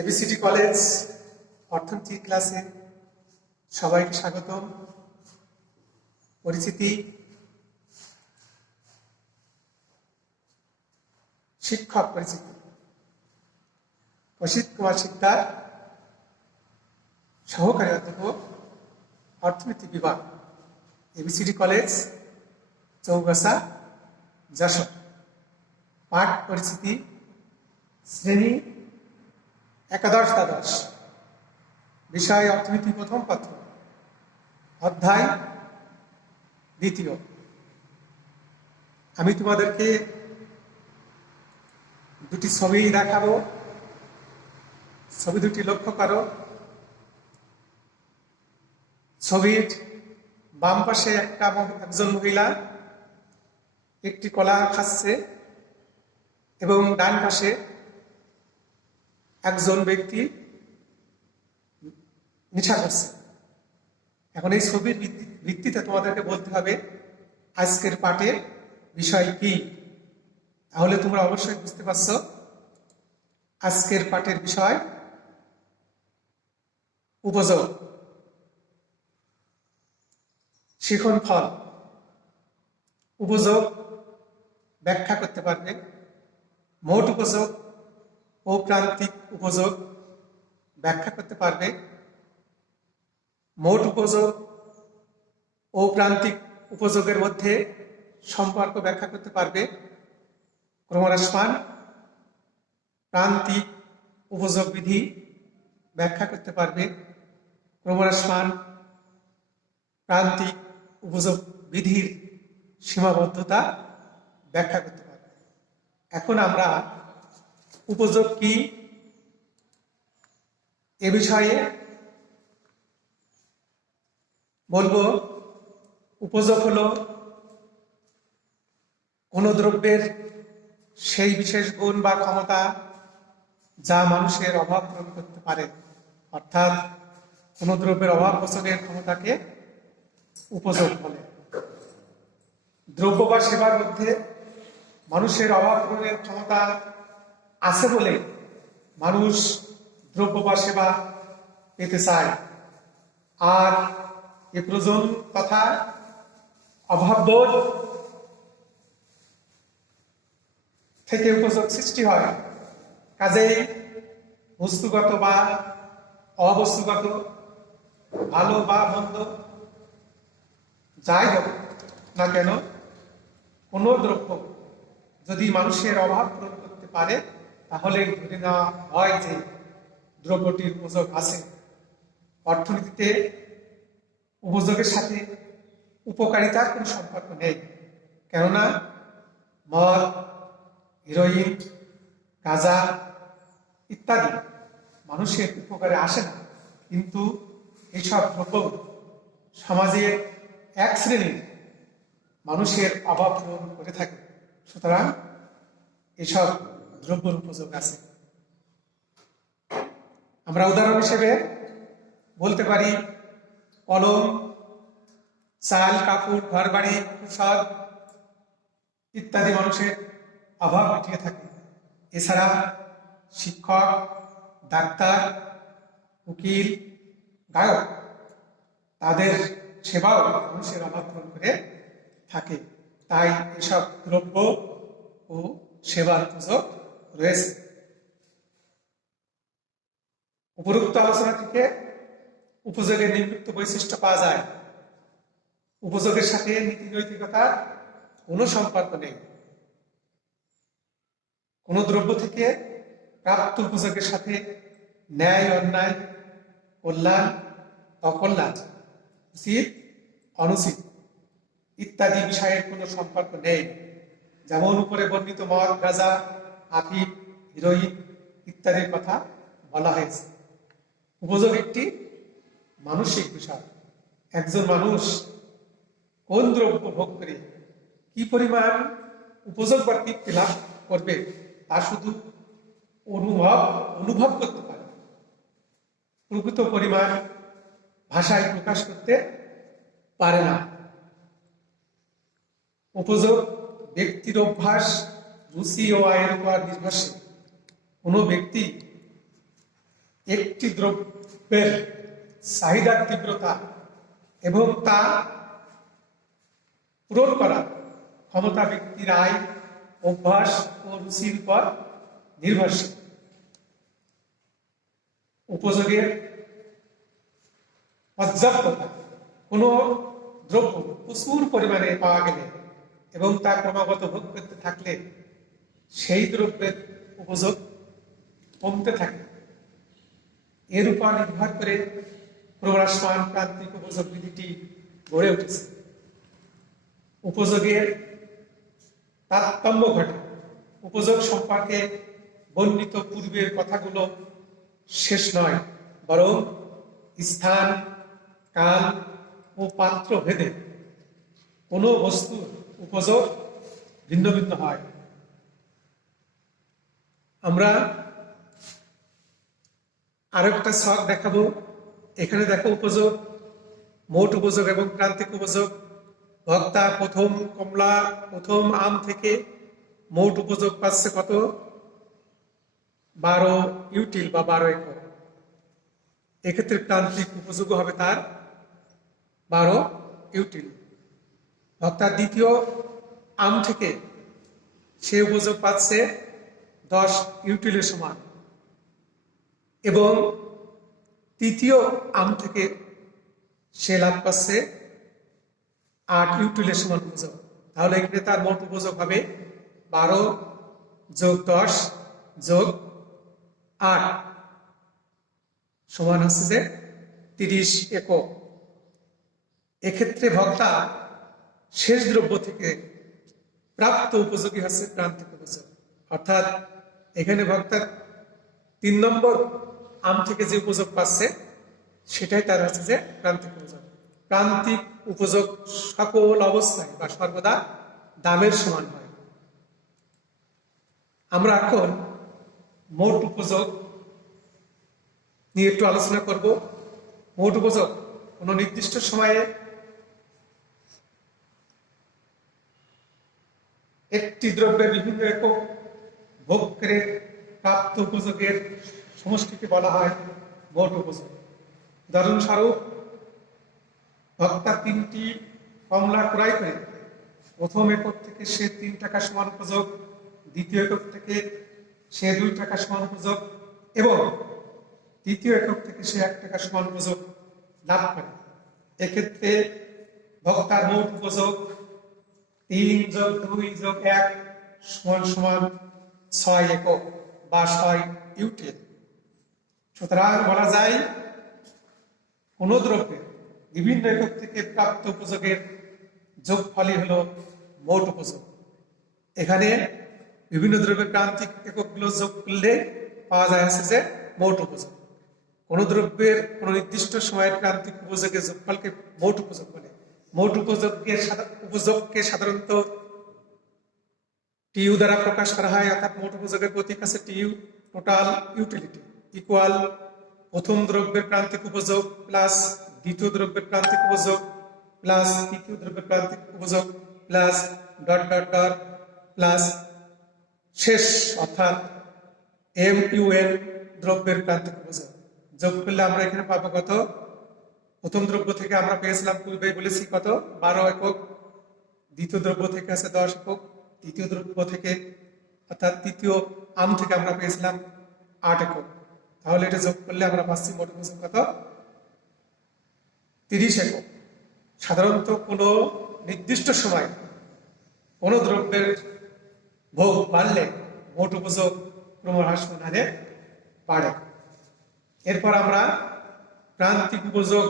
ABCD college অর্থনীতি ক্লাসে সবাইকে স্বাগতম। পরিচিতি, শিক্ষক পরিচিতি। অসিত কুমার সিকদার, সহকারী অধ্যাপক, অর্থনীতি বিভাগ, এবিসিডি কলেজ, চৌগাছা, যশোর। পাঠ পরিচিতি, শ্রেণী একাদশ দ্বাদশ, বিষয় অর্থনীতি প্রথম পত্র, অধ্যায় দ্বিতীয়। আমি তোমাদেরকে দুটি ছবি দেখাবো। ছবি দুটি লক্ষ্য করো। ছবির বাম পাশে একজন মহিলা একটি কলা খাচ্ছে এবং ডান পাশে একজন ব্যক্তি নেশা করছে। এখন এই ছবির ভিত্তিতে তোমাদেরকে বলতে হবে আজকের পাঠের বিষয় কি। তাহলে তোমরা অবশ্যই বুঝতে পারছো আজকের পাঠের বিষয় উপযোগ। শিখন ফল। উপযোগ ব্যাখ্যা করতে পারবে। মোট উপযোগ ও প্রান্তিক উপযোগ ব্যাখ্যা করতে পারবে। মোট উপযোগ ও প্রান্তিক উপযোগের মধ্যে সম্পর্ক ব্যাখ্যা করতে পারবে। ক্রমহ্রাসমান প্রান্তিক উপযোগ বিধি ব্যাখ্যা করতে পারবে। ক্রমহ্রাসমান প্রান্তিক উপযোগ বিধির সীমাবদ্ধতা ব্যাখ্যা করতে পারবে। এখন আমরা উপযোগ কি এ বিষয়ে বলবো। উপযোগ হলো কোনো দ্রব্যের সেই বিশেষ গুণ বা ক্ষমতা যা মানুষের অভাব পূরণ করতে পারে। অর্থাৎ কোনো দ্রব্যের অভাব পোষণের ক্ষমতাকে উপযোগ বলে। দ্রব্য বা সেবার মধ্যে মানুষের অভাব পূরণের ক্ষমতা আছে বলে মানুষ দ্রব্য বা সেবা পেতে চায়। আর এ প্রয়োজন তথা অভাববোধ থেকে উপযোগ সৃষ্টি হয়। কাজেই বস্তুগত বা অবস্তুগত, ভালো বা মন্দ যাই হোক না কেন, কোনো দ্রব্য যদি মানুষের অভাব পূরণ করতে পারে তাহলে ধরে নেওয়া হয় যে দ্রব্যটির উপযোগ আছে। অর্থনীতিতে উপযোগের সাথে উপকারিতার কোনো সম্পর্ক নেই। কেননা মদ, হিরোইন, গাঁজা ইত্যাদি মানুষের উপকারে আসে না, কিন্তু এইসব দ্রব্য সমাজের এক শ্রেণীর মানুষের অভাব পূরণ করে থাকে। সুতরাং এসব দ্রব্যের উপযোগ আছে। আমরা উদাহরণ হিসেবে বলতে পারি কলম, চাল, কাপড়, ঘর বাড়ি, ঔষধ ইত্যাদি মানুষের অভাব মিটিয়ে থাকে। এছাড়া শিক্ষক, ডাক্তার, উকিল, গায়ক তাদের সেবাও মানুষের অভাব পূরণ করে থাকে। তাই এসব দ্রব্য ও সেবার উপযোগ রয়েছে। উপরোক্ত আলোচনা থেকে উপযোগের নিম্নোক্ত বৈশিষ্ট্য পাওয়া যায়। উপযোগের সাথে নীতি নৈতিকতার কোনো সম্পর্ক নেই। কোন দ্রব্য থেকে প্রাপ্ত উপযোগের সাথে ন্যায় অন্যায়, কল্যাণ অকল্যাণ, উচিত অনুচিত ইত্যাদি বিষয়ের কোনো সম্পর্ক নেই। যেমন উপরে বর্ণিত মদ, গাঁজা, আফিম, হিরোইন ইত্যাদির কথা বলা হয়েছে। উপযোগ একটি মানসিক বিষয়। একজন মানুষ কোন দ্রব্য ভোগ করে কি পরিমাণ উপযোগ বা তৃপ্তি লাভ করবে তা শুধু অনুভব করতে পারে, প্রকৃত পরিমাণ ভাষায় প্রকাশ করতে পারে না। উপযোগ ব্যক্তির অভ্যাস, রুচি ও আয়ের উপর নির্ভরশীল। কোনো ব্যক্তি একটি দ্রব্যের চাহিদার তীব্রতা এবং তা পূরণ করা ক্ষমতা ব্যক্তির আয়, অভ্যাস ও রুচির উপর নির্ভরশীল। উপযোগের পর্যাপ্ততা, কোনো দ্রব্য প্রচুর পরিমাণে পাওয়া গেলে এবং তা ক্রমাগত ভোগ করতে থাকলে সেই দ্রব্যের উপযোগ কমতে থাকে। এর উপর নির্ভর করে প্রবর্তমান প্রান্তিক উপযোগ বিধিটি গড়ে উঠেছে। উপযোগের তারতম্য ঘটে। উপযোগ সম্পর্কে বর্ণিত পূর্বের কথাগুলো শেষ নয়, বরং স্থান, কাল ও পাত্র ভেদে কোনো বস্তুর উপযোগ ভিন্ন ভিন্ন হয়। আমরা আরেকটা ছক দেখাবো। এখানে দেখো উপযোগ, মোট উপযোগ এবং প্রান্তিক উপযোগ। ভোক্তা প্রথম আম থেকে মোট উপযোগ পাচ্ছে কত? 12 ইউটিল বা 12 একক। এক্ষেত্রে প্রান্তিক উপযোগ হবে তার 12 ইউটিল। ভোক্তা দ্বিতীয় আম থেকে সে উপযোগ পাচ্ছে 10 ইউটিলের সমান এবং তৃতীয় আম থেকে সে লাভ পাচ্ছে 8 ইউটিলের সমান উপযোগ। তাহলে এখানে তার মোট উপযোগ হবে 12 যোগ 10 যোগ 8 সমান হচ্ছে যে 30 একক। এক্ষেত্রে ভোক্তা শেষ দ্রব্য থেকে প্রাপ্ত উপযোগী হচ্ছে প্রান্তিক উপযোগ। অর্থাৎ এখানে ভোক্তা 3 নম্বর আম থেকে যে উপযোগ পাচ্ছে সেটাই তার হচ্ছে যে প্রান্তিক উপযোগ। প্রান্তিক উপযোগ সকল অবস্থায় বা সর্বদা দামের সমান হয়। আমরা এখন মোট উপযোগ নিয়ে একটু আলোচনা করব। মোট উপযোগ কোনো নির্দিষ্ট সময়ে একটি দ্রব্যের বিভিন্ন একক ভোগ করে প্রাপ্ত উপযোগের সমষ্টিকে বলা হয় মোট উপযোগ। উদাহরণস্বরূপ, ভোক্তা 3টি কমলা ক্রয় করে প্রথম একক থেকে সে 3 টাকা সমান উপযোগ, দ্বিতীয় একক থেকে সে 2 টাকা সমান উপযোগ এবং তৃতীয় একক থেকে সে 1 টাকা সমান উপযোগ লাভ করে। এক্ষেত্রে ভোক্তার মোট উপযোগ 3 যোগ 2 যোগ 1 সমান সমান 6 একক বা 6 ইউটিল। সুতরাং বলা যায় কোন দ্রব্যের বিভিন্ন একক থেকে প্রাপ্ত উপযোগের যোগফলই হলো মোট উপযোগ। এখানে বিভিন্ন দ্রব্যের প্রান্তিক এককগুলো যোগ করলে পাওয়া যায় হচ্ছে যে মোট উপযোগ। কোন দ্রব্যের কোন নির্দিষ্ট সময়ের প্রান্তিক উপযোগের যোগফলকে মোট উপযোগ বলে। মোট উপযোগকে সাধারণত টিইউ দ্বারা প্রকাশ করা হয়, অর্থাৎ মোট উপযোগের প্রতীক আছে টিইউ, টোটাল ইউটিলিটি, ইকুয়াল প্রথম দ্রব্যের প্রান্তিক উপযোগ প্লাস দ্বিতীয় দ্রব্যের প্রান্তিক উপযোগ প্লাস তৃতীয় দ্রব্যের প্রান্তিক উপযোগ plus dot dot dot plus শেষ অর্থাৎ MUN দ্রব্যের প্রান্তিক উপযোগ। যোগ করলে আমরা এখানে পাবো কত? প্রথম দ্রব্য থেকে আমরা পেয়েছিলাম পূর্বে বলেছি কত? 12 একক। দ্বিতীয় দ্রব্য থেকে আছে 10 একক। তৃতীয় দ্রব্য থেকে অর্থাৎ তৃতীয় আম থেকে আমরা পেয়েছিলাম 8 একক। তাহলে এটা যোগ করলে আমরা পাচ্ছি মোট উপযোগ কত? 30 একক। সাধারণত কোনো নির্দিষ্ট সময় কোন দ্রব্যের ভোগ বাড়লে মোট উপযোগ ক্রমহ্রাসমান হারে বাড়ে। এরপর আমরা প্রান্তিক উপযোগ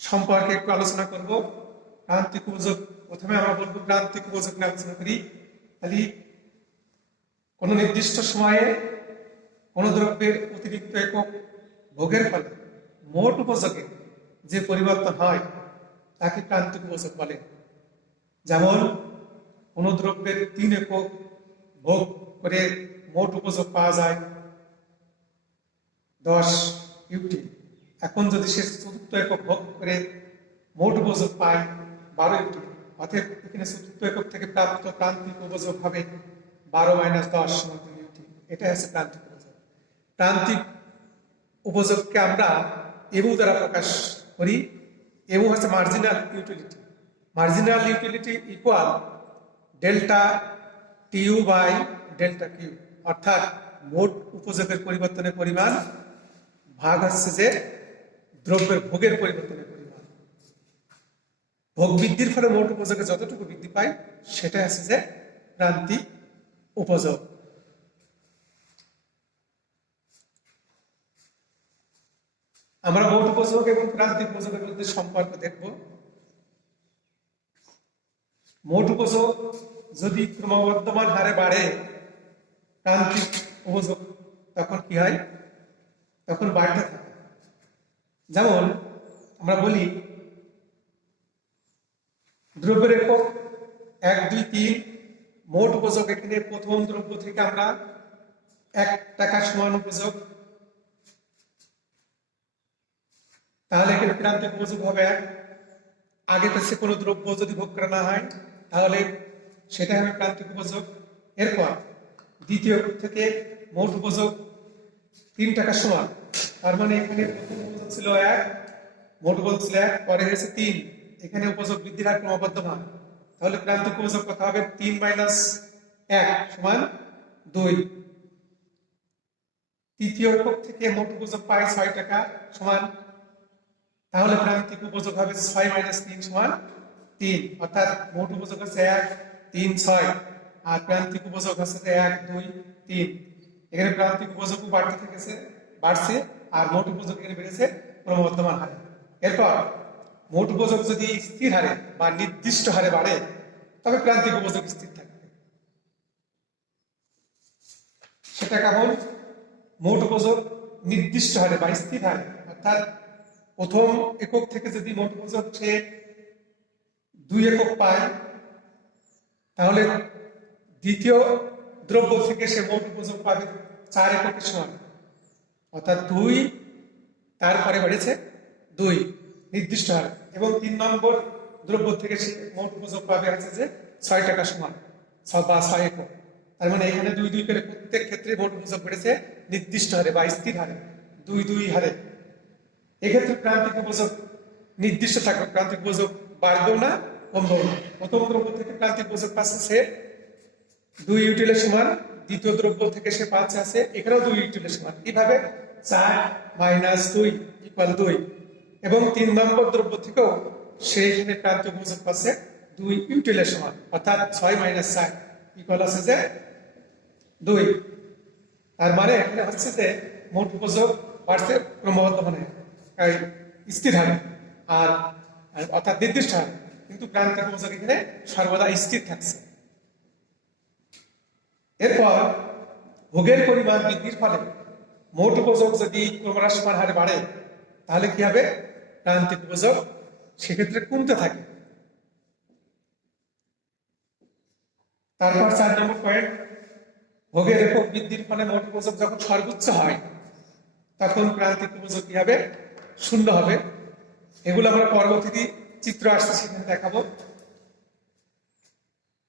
সম্পর্কে একটু আলোচনা করব। প্রান্তিক উপযোগ প্রথমে আমরা বলবো প্রান্তিক উপযোগ নিয়ে আলোচনা করি। তাহলে কোন নির্দিষ্ট সময়ে কোন দ্রব্যের অতিরিক্ত একক ভোগের ফলে মোট উপযোগে যে পরিবর্তন হয় তাকে প্রান্তিক উপযোগ বলে। যেমন কোন দ্রব্যের 3 একক ভোগ করে মোট উপযোগ পাওয়া যায় 10 ইউটিল। এখন যদি সে চতুর্থ একক ভোগ করে মোট উপযোগ পায় 12 ইউটিল, অতএব এখানে চতুর্থ একক থেকে প্রাপ্ত প্রান্তিক উপযোগ হবে 12 - 10 ইউটিল। এটা হচ্ছে প্রান্তিক উপযোগ। প্রান্তিক উপযোগকে আমরা এমু দ্বারা প্রকাশ করি। এমু হচ্ছে marginal utility. Marginal utility equal delta TU by delta Q, অর্থাৎ মোট উপযোগের পরিবর্তনের পরিমাণ ভাগ হচ্ছে যে দ্রব্যের ভোগের পরিবর্তনের পরিমাণ। ভোগ বৃদ্ধির ফলে মোট উপযোগে যতটুকু বৃদ্ধি পায় সেটা হচ্ছে যে প্রান্তিক উপযোগ। আমরা মোট উপযোগ এবং প্রান্তিক উপযোগের মধ্যে সম্পর্ক দেখব। মোট উপযোগ যদি ক্রমবর্ধমান হারে বাড়ে, প্রান্তিক উপযোগ তখন কি হয়? তখন বাড়তে থাকে। যেমন আমরা বলি দ্রব্যের একক 1, 2, 3, মোট উপযোগ এখানে প্রথম দ্রব্য থেকে আমরা 1 টাকা সমান উপযোগ, তাহলে এখানে প্রান্তিক উপযোগ হবে 1। আগে পেছে কোনো দ্রব্য যদি ভোগ করা না হয় তাহলে সেটা হবে প্রান্তিক উপযোগ। এরপর দ্বিতীয় থেকে মোট উপযোগ 3 টাকা সমান, তার মানে এখানে প্রথম উপযোগ ছিল 1, মোট উপযোগ ছিল 1, পরে হয়েছে 3। এখানে উপযোগ বৃদ্ধির হার ক্রমবর্ধমান, তাহলে প্রান্তিক উপযোগ কত হবে? 3 - 1 সমান 2। তৃতীয় একক থেকে মোট উপযোগ পাই 6 টাকা সমান, তাহলে প্রান্তিক উপযোগ হবে 6 - 3 সমান 3, অর্থাৎ মোট উপযোগ হচ্ছে 1, 3, 6 আর প্রান্তিক উপযোগ হচ্ছে 1, 2, 3। এখানে প্রান্তিক উপযোগ বাড়ছে আর মোট উপযোগ এখানে বেড়েছে ক্রমবর্ধমান হারে। এরপর মোট উপযোগ যদি স্থির হারে বা নির্দিষ্ট হারে বাড়ে তবে প্রান্তিক উপযোগ স্থির থাকবে। সেটা কেমন? মোট উপযোগ নির্দিষ্ট হারে বা স্থির হারে, অর্থাৎ প্রথম একক থেকে যদি মোট উপযোগ সে 2 একক পায় তাহলে দ্বিতীয় দ্রব্য থেকে সে মোট উপযোগ পাবে 4 এককের সমান, অর্থাৎ 2 তারপরে বেড়েছে 2 নির্দিষ্ট হারে, এবং 3 নম্বর দ্রব্য থেকে সে মোট উপযোগ পাবে হচ্ছে যে 6 টাকা সমান 6 একক। তার মানে এখানে 2, 2 করে প্রত্যেক ক্ষেত্রে মোট উপযোগ বেড়েছে নির্দিষ্ট হারে বা স্থির হারে 2, 2 হারে। এক্ষেত্রে প্রান্তিক উপযোগ নির্দিষ্ট থাকবে, প্রান্তিক উপযোগ বাড়বেও না কমবেও না। প্রথম দ্রব্য থেকে প্রান্তিক উপযোগ পাচ্ছে সে 2 ইউটিলের সমান, দ্বিতীয় দ্রব্য থেকে সে পাচ্ছে আছে এখানেও 2 ইউটিলের সমান। কিভাবে? 4 - 2 = 2, এবং 3 নম্বর দ্রব্য থেকেও সে এখানে প্রান্তিক উপযোগ পাচ্ছে 2 ইউটিলের সমান, অর্থাৎ 6 - 4 হচ্ছে যে 2। তার মানে এখানে হচ্ছে যে মোট উপযোগ বাড়ছে ক্রমবর্ধমানে স্থির হারে আর অর্থাৎ নির্দিষ্ট হারে, কিন্তু প্রান্তিক উপযোগ এখানে সর্বদা স্থির থাকছে। এরপর ভোগের পরিমাণ বৃদ্ধির ফলে মোট উপযোগ যদি ক্রমহ্রাসমান হারে বাড়ে তাহলে কি হবে? প্রান্তিক উপযোগ সেক্ষেত্রে কমতে থাকে। তারপর 4 নম্বর পয়েন্ট, ভোগের একক বৃদ্ধির ফলে মোট উপযোগ যখন সর্বোচ্চ হয় তখন প্রান্তিক উপযোগ কি হবে? 0 হবে। এগুলো আমরা পরবর্তী চিত্র আসছে সেখানে দেখাবো।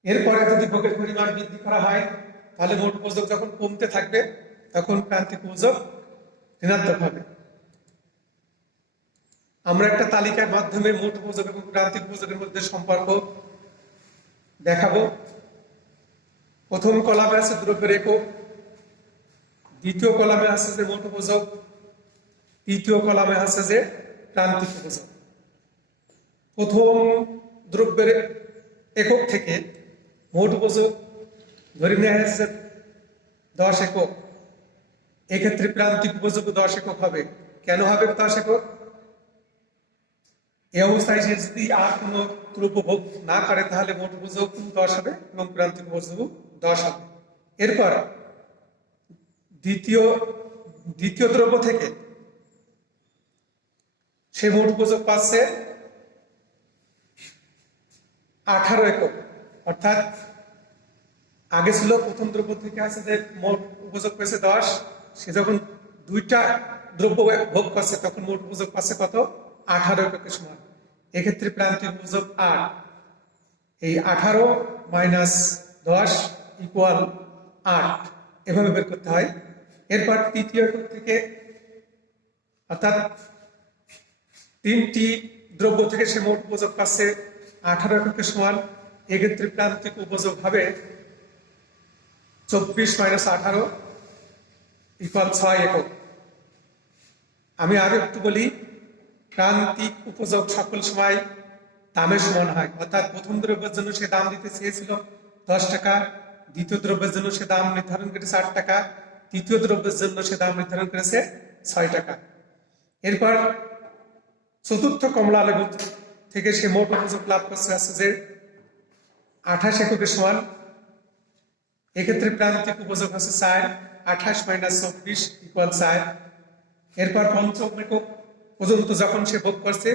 এরপরে যদি ভোগের পরিমাণ বৃদ্ধি করা হয় তাহলে মোট উপযোগ যখন কমতে থাকবে তখন প্রান্তিক উপযোগ ঋণাত্মক হবে। আমরা একটা তালিকার মাধ্যমে মোট উপযোগ এবং প্রান্তিক উপযোগের মধ্যে সম্পর্ক দেখাবো। প্রথম কলামে আছে দ্রব্যের একক, দ্বিতীয় কলামে আছে যে মোট উপযোগ, তৃতীয় কলামে আছে যে প্রান্তিক উপযোগ। প্রথম দ্রব্যের একক থেকে মোট উপযোগ ধরে নেওয়া হয়েছে 10 একক। এক্ষেত্রে প্রান্তিক উপযোগ 10 একক হবে। কেন হবে 10 একক? এই অবস্থায় সে যদি আর কোনো দ্রব্য ভোগ না করে তাহলে মোট উপযোগ 10 হবে এবং প্রান্তিক উপযোগ 10 হবে। এরপর দ্বিতীয় দ্রব্য থেকে সে মোট উপযোগ পাচ্ছে 18 একক, অর্থাৎ আগে ছিল প্রথম দ্রব্য থেকে আছে যে মোট উপযোগ পেয়েছে 10, সে যখন 2টা দ্রব্য ভোগ করছে তখন মোট উপযোগ পাচ্ছে কত? 18 এককের সমান। এক্ষেত্রে প্রান্তিক উপযোগ 8। এই 18 - 10 = 8 এভাবে বের করতে হয়। এরপর তৃতীয় একক থেকে অর্থাৎ তিনটি দ্রব্য থেকে সে মোট উপযোগ পাচ্ছে 18 এককের সমান। এক্ষেত্রে প্রান্তিক উপযোগ হবে 24 - 18 = 6 একক। আমি আরো একটু বলি, প্রান্তিক উপযোগ সকল সময় দামের সমান হয়, অর্থাৎ প্রথম দ্রব্যের জন্য সে দাম দিতে চেয়েছিল 10 টাকা, দ্বিতীয় দ্রব্যের জন্য সে দাম নির্ধারণ করেছে 8 টাকা, তৃতীয় দ্রব্যের জন্য সে দাম নির্ধারণ করেছে 6 টাকা। এরপর চতুর্থ কমলা লেবু থেকে সে মোট উপযোগ লাভ করছে আছে যে 28 এককের সমান। এক্ষেত্রে প্রান্তিক উপযোগ হচ্ছে 4, 28 - 24 = 4। এরপর পঞ্চম একক পর্যন্ত যখন সে ভোগ করছে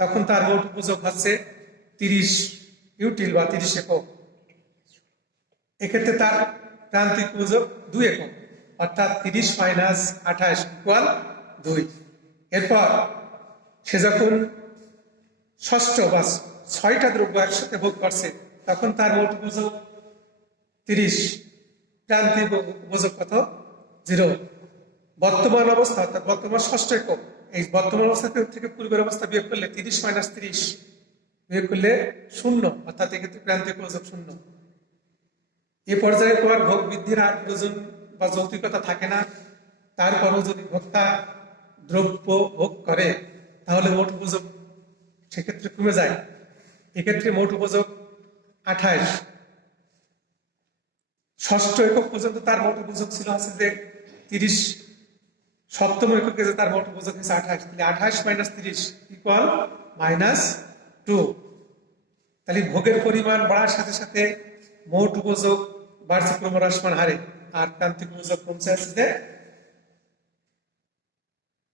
তখন তার মোট উপযোগ হচ্ছে 30 ইউটিল বা 30 একক। এক্ষেত্রে তার প্রান্তিক উপযোগ 2 একক, অর্থাৎ 30 - 28 = 2। এরপর সে যখন ষষ্ঠ বা 6টা দ্রব্য একসাথে ভোগ করছে তখন তার মোট উপযোগ 30, প্রান্তিক উপযোগ কত? 0। বর্তমান অবস্থা অর্থাৎ বর্তমান ষষ্ঠ একক, এই বর্তমান অবস্থা থেকে পূর্বের অবস্থা বিয়োগ করলে 30 - 30 বিয়োগ করলে 0, অর্থাৎ এক্ষেত্রে প্রান্তিক উপযোগ 0। এ পর্যায়ের পর ভোগ বৃদ্ধির আর প্রয়োজন বা যৌক্তিকতা থাকে না। তারপরও যদি ভোক্তা দ্রব্য ভোগ করে তাহলে মোট উপযোগ সেক্ষেত্রে কমে যায়। এক্ষেত্রে মোট উপযোগ 28। ষষ্ঠ একক পর্যন্ত তার মোট উপযোগ ছিল আছে যে 30, সপ্তম এককে যে তার মোট উপযোগ হচ্ছে 28, তাহলে 28 - 30 = -2। তাহলে ভোগের পরিমাণ বাড়ার সাথে সাথে মোট উপযোগ বাড়ছে ক্রমহ্রাসমান হারে, আর প্রান্তিক উপযোগ কমছে আছে যে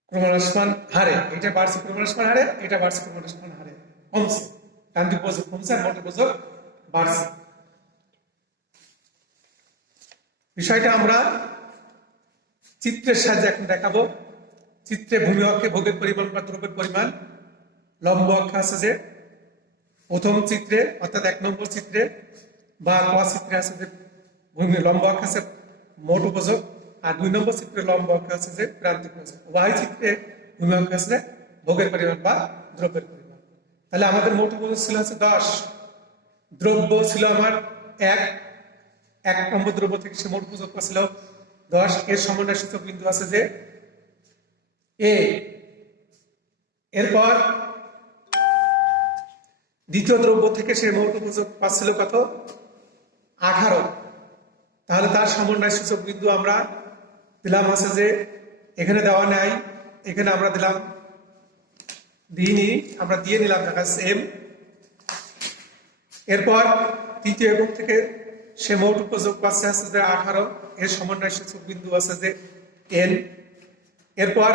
ক্রমহ্রাসমান হারে। এটা বাড়ছে ক্রমহ্রাসমান হারে, এটা বাড়ছে ক্রমহ্রাসমান হারে, কমছে। প্রান্তিক উপযোগ কমছে আর মোট উপযোগ বাড়ছে। বিষয়টা আমরা চিত্রের সাহায্যে এখন দেখাবো। চিত্রে ভূমি অক্ষে ভোগের পরিমাণ বা দ্রব্যের পরিমাণ, লম্ব অক্ষ আছে যে প্রথম চিত্রে অর্থাৎ 1 নম্বর চিত্রে বা ক চিত্রে আছে যে ভূমি লম্ব অক্ষ আছে মোট উপযোগ, আর 2 নম্বর চিত্রে লম্ব অক্ষ আছে যে প্রান্তিক উপযোগ। উভয় চিত্রে ভূমি অক্ষ আছে ভোগের পরিমাণ বা দ্রব্যের পরিমাণ। তাহলে আমাদের মোট উপযোগ ছিল আছে 10, দ্রব্য ছিল আমার 1 নম্বর দ্রব্য থেকে সে মোট উপযোগ ছিল 10। এর সমন্বয় সূচক বিন্দু আছে যে এ। এরপর দ্বিতীয় দ্রব্য থেকে সে মোট উপযোগ পাচ্ছিল কত? 18। তাহলে তার সমন্বয় সূচক বিন্দু আমরা দিলাম আছে যে এখানে দেওয়া নাই, এখানে আমরা দিলাম দিইনি, আমরা দিয়ে নিলাম দেখা সেম। এরপর তৃতীয় একক থেকে সে মোট উপযোগ পাচ্ছে আছে যে 18, এর সমন্বয় সূচক বিন্দু আছে যে এন। এরপর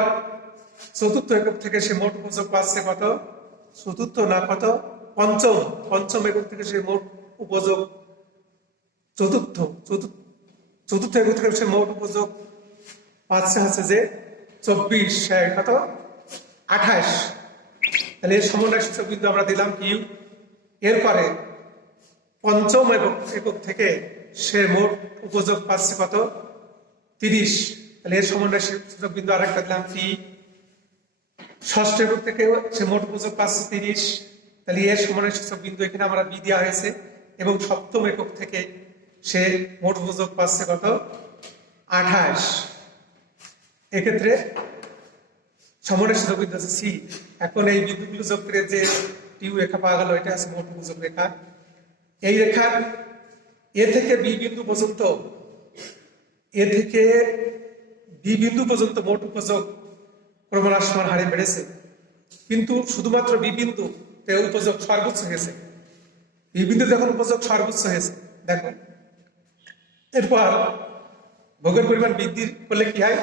চতুর্থ একক থেকে সে মোট উপযোগ পাচ্ছে কত? চতুর্থ না কত? পঞ্চম একক থেকে সে মোট উপযোগ চতুর্থ একক থেকে সে মোট উপযোগ পাচ্ছে হচ্ছে যে 24, কত? 28। তাহলে এর সমন্বয় সূচক বিন্দু আমরা দিলাম কিউ। এরপরে পঞ্চম একক থেকে সে মোট উপযোগ পাচ্ছে কত? 30। তাহলে এর সমন্বয় সূচক বিন্দু আরেকটা দিলাম পি। ষষ্ঠ একক থেকে সে মোট উপযোগ পাচ্ছে 30, তাহলে এর সমন্বয় সূচক বিন্দু এখানে আমরা বি দেওয়া হয়েছে। এবং সপ্তম একক থেকে সে মোট উপযোগ পাচ্ছে কত? 28। এক্ষেত্রে সমন্বয় সূচক বিন্দু আছে সি। এখন এই বিন্দুগুলো যোগ করে যে টিউ রেখা পাওয়া গেল, এটা আছে মোট উপযোগ রেখা। এই রেখার এ থেকে বি বিন্দু পর্যন্ত মোট উপযোগ ক্রমহ্রাসমান হারে বেড়েছে, কিন্তু শুধুমাত্র বি বিন্দুতে উপযোগ সর্বোচ্চ হয়েছে। বি বিন্দু যখন উপযোগ সর্বোচ্চ হয়েছে দেখো, এরপর ভোগের পরিমাণ বৃদ্ধি করলে কি হয়?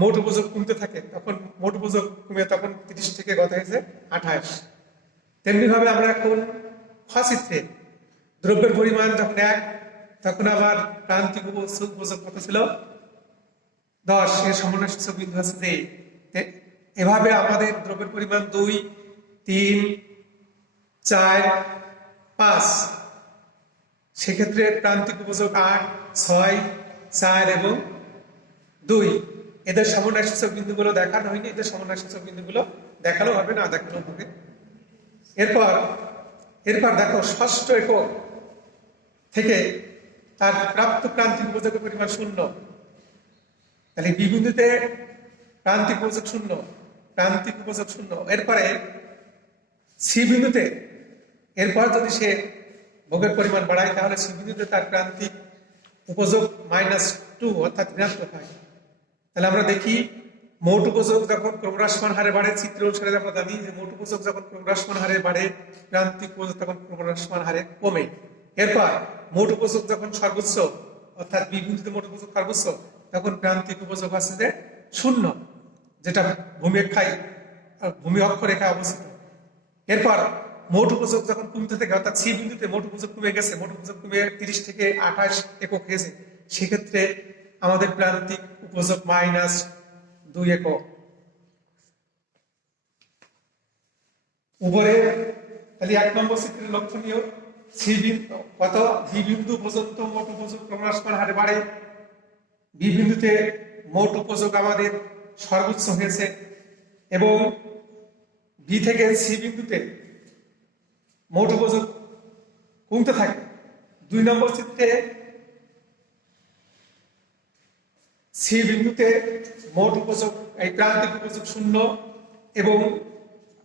মোট উপযোগ কমতে থাকে, তখন মোট উপযোগ কমে তখন 30 থেকে কত হয়েছে? 28। তেমনি ভাবে আমরা এখন খ চিত্রে দ্রব্যের পরিমাণ যখন 1, তখন আবার প্রান্তিক উপযোগ কত ছিল? 10। এর সমন্বয় সূচক বিন্দু আছে যে। এভাবে আমাদের দ্রব্যের পরিমাণ 2, 3, 4, 5, সেক্ষেত্রে প্রান্তিক উপযোগ 8, 6, 4 এবং 2 এদের সমন্বয় সূচক বিন্দুগুলো দেখানো হয়নি, এদের সমন্বয় সূচক বিন্দুগুলো দেখানো হবে না দেখানো হবে। এরপর এরপর দেখো ষষ্ঠ একক থেকে তার প্রাপ্ত প্রান্তিক উপযোগের পরিমাণ 0। তাহলে বি বিন্দুতে প্রান্তিক উপযোগ 0, প্রান্তিক উপযোগ 0। এরপরে সি বিন্দুতে এরপর যদি সে ভোগের পরিমাণ বাড়ায় তাহলে সি বিন্দুতে তার প্রান্তিক উপযোগ -2 অর্থাৎ ঋণাত্মক হয়। তাহলে আমরা দেখি মোট উপযোগ যখন ক্রমহ্রাসমান হারে বাড়ে, চিত্র অনুসারে আমরা জানি যে মোট উপযোগ যখন ক্রমহ্রাসমান হারে বাড়ে প্রান্তিক উপযোগ তখন ক্রমহ্রাসমান হারে কমে। এরপর মোট উপযোগ যখন সর্বোচ্চ অর্থাৎ বি বিন্দুতে মোট উপযোগ সর্বোচ্চ তখন প্রান্তিক উপযোগ আছে যে 0, যেটা ভূমি অক্ষরেখায় অবস্থিত। এরপর মোট উপযোগ যখন কমতে থাকে অর্থাৎ সি বিন্দুতে মোট উপযোগ কমে গেছে, মোট উপযোগ কমে 30 থেকে 28 একক হয়েছে, সেক্ষেত্রে আমাদের প্রান্তিক উপযোগ -2 একক। উপরে তাহলে 1 নম্বর চিত্রে লক্ষণীয় সি বিন্দু কত বি বিন্দু পর্যন্ত মোট উপযোগ ক্রমহ্রাসমান হারে বাড়ে, বি বিন্দুতে মোট উপযোগ আমাদের সর্বোচ্চ হয়েছে এবং বি থেকে সি বিন্দুতে মোট উপযোগ কমতে থাকে। 2 নম্বর চিত্রে সি বিন্দুতে মোট উপযোগ এই প্রান্তিক উপযোগ 0 এবং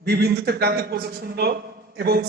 বি বিন্দুতে প্রান্তিক উপযোগ 0 এবং